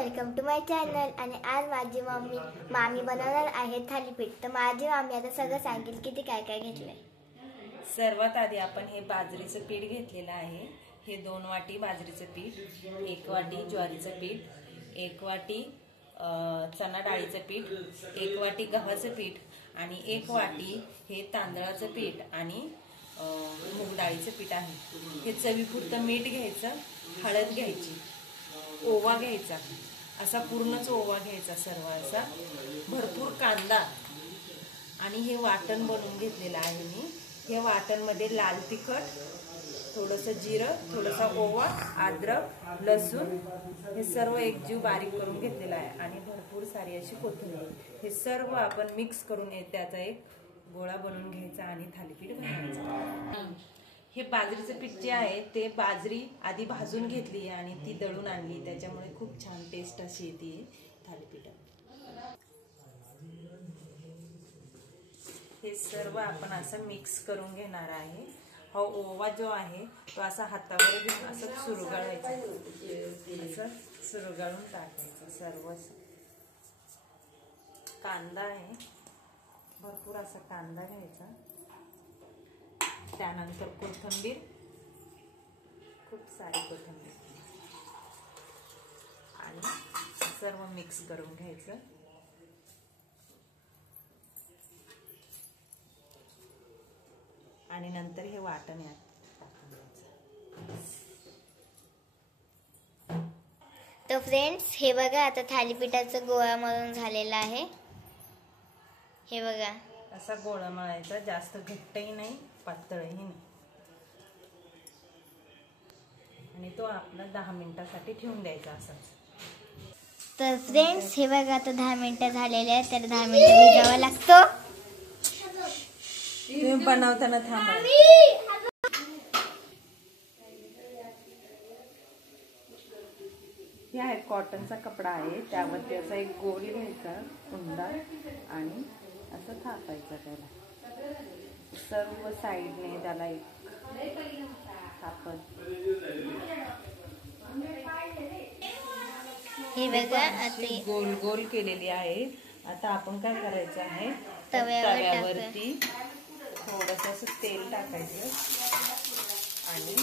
Welcome to my channel. आणि आज माझी मामी बनवणार आहे थालीपीठ। तर माझी मामी आता सगळं सांगेल की ती काय काय घेतलंय। सर्वात आधी आपण हे बाजरीचं पीठ घेतलेलं आहे। हे 2 वाटी बाजरीचं पीठ, 1 वाटी ज्वारीचं पीठ, 1 वाटी चणा डाळीचं पीठ, 1 वाटी गव्हाचं पीठ आणि 1 वाटी हे तांदळाचं पीठ आणि मूग डाळीचं पीठ आहे। हे चवीपुरतं मीठ घ्यायचं, हळद घ्यायची, ओवा घ्यायचा, असा पूर्णच ओवा घ्यायचा सर्व असा, भरपूर कांदा आणि हे वाटण बनवून घेतलेलं आहे मी। हे वाटणमध्ये लाल तिखट, थोडंसं जिरं, थोडासा ओवा, अद्रक, लसूण हे सर्व एकजीव बारीक करून घेतलेलं आहे आणि भरपूर सारी अशी कोथिंबीर। हे सर्व आपण मिक्स करून त्याचा एक गोळा बनवून घ्यायचा आणि थालीपीठ बनवायचं। हे बाजरीचं पीठ जे आहे ते बाजरी आधी भाजून घेतली आणि ती दळून आणली, त्याच्यामुळे खूप छान टेस्ट अशी येते थालीपीठात। हे सर्व आपण असं मिक्स करून घेणार आहे। हा ओवा जो आहे तो असा हातावर घेऊन असं चुरगळायचा, असं चुरगळून टाकायचं सर्व। कांदा आहे, भरपूर असा कांदा घ्यायचा, त्यानंतर कोथिंबीर, खूप सारी कोथिंबीर आणि सर्व मिक्स करून घ्यायचं। आणि नंतर हे वाटण यात टाकून द्यायचं। तर फ्रेंड्स हे बघा, आता थालीपीठाचा गोळा मळून झालेला आहे। हे बघा असा गोळा मळायचा, जास्त घट्टही नाही पातळही नाही, आणि तो आपला 10 मिनिटासाठी ठेवून द्यायचा असाच। तर फ्रेंड्स हे बघा, आता 10 मिनिटं झालेले आहेत, तर 10 मिनिटं भिजावं लागतं। तुम्ही बनवताना थांबा। हे आहे कॉटनचा कपडा आहे, त्यावरती असा एक गोल घ्यायचा कुंडा आणि असं थापायचं त्याला सर्व साईडने, त्याला एक थापत। हे बघा, आता गोल गोल केलेली आहे। आता आपण काय करायचं आहे, तव्यावरती थोडंसं असं तेल टाकायचं आणि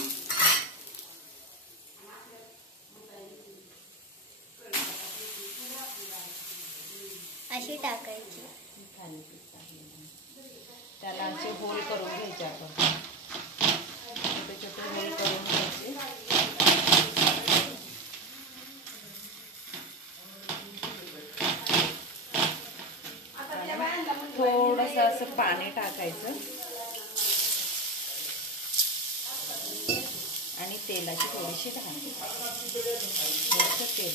अशी टाकायची, त्याला असे होल करून घ्यायचे, आपण छोटे छोटे होल करून घ्यायचे। थोडंसं असं पाणी टाकायचं आणि तेलाची थोडीशी टाकायची, थोडंसं तेल,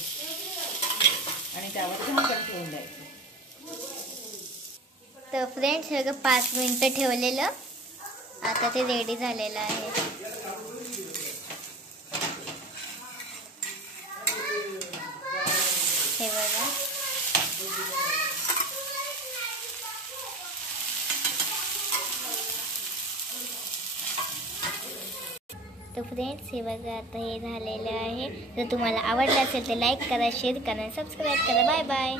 आणि त्यावर झाकण ठेवून द्यायचं। तर फ्रेंड्स हे 5 मिनिटं ठेवलेलं, आता ते रेडी झालेलं आहे। हे बघा, तर फ्रेंड्स हे बघा, आता हे झालेलं आहे। जर तुम्हाला आवडलं असेल तर लाईक करा, शेअर करा, सबस्क्राईब करा। Bye bye.